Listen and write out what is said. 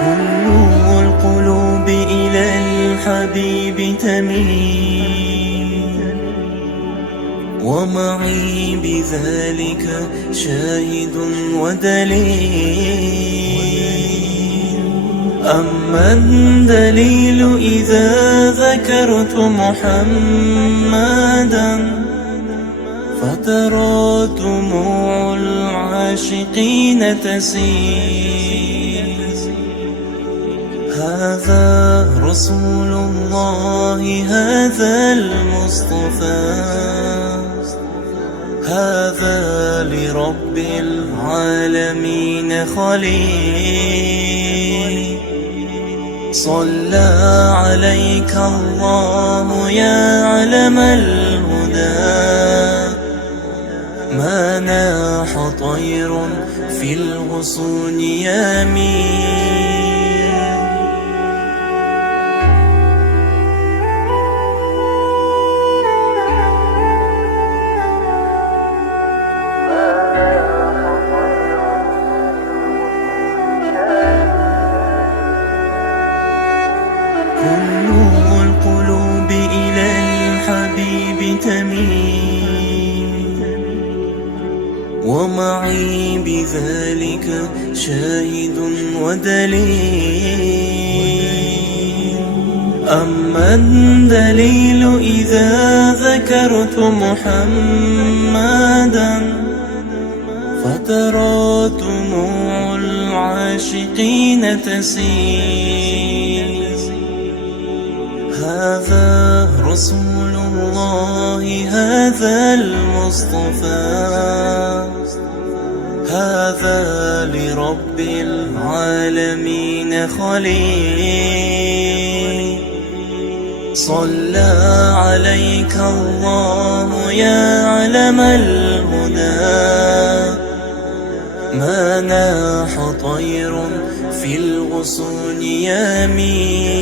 كل القلوب إلى الحبيب تميل، ومعي بذلك شاهد ودليل. أما الدليل إذا ذكرت محمدا فترى دموع العاشقين تسيل. هذا رسول الله، هذا المصطفى، هذا لرب العالمين خليل. صلى عليك الله يا علم الهدى، ما ناح طير في الغصون يميل. كل القلوب إلى الحبيب تميل، ومعي بذلك شاهد ودليل. أما الدليل إذا ذكرت محمدا فترى دموع العاشقين تسيل. هذا رسول الله، هذا المصطفى، هذا لرب العالمين خليل. صلى عليك الله يا علم الهدى، ما ناح طير في الغصون يميل.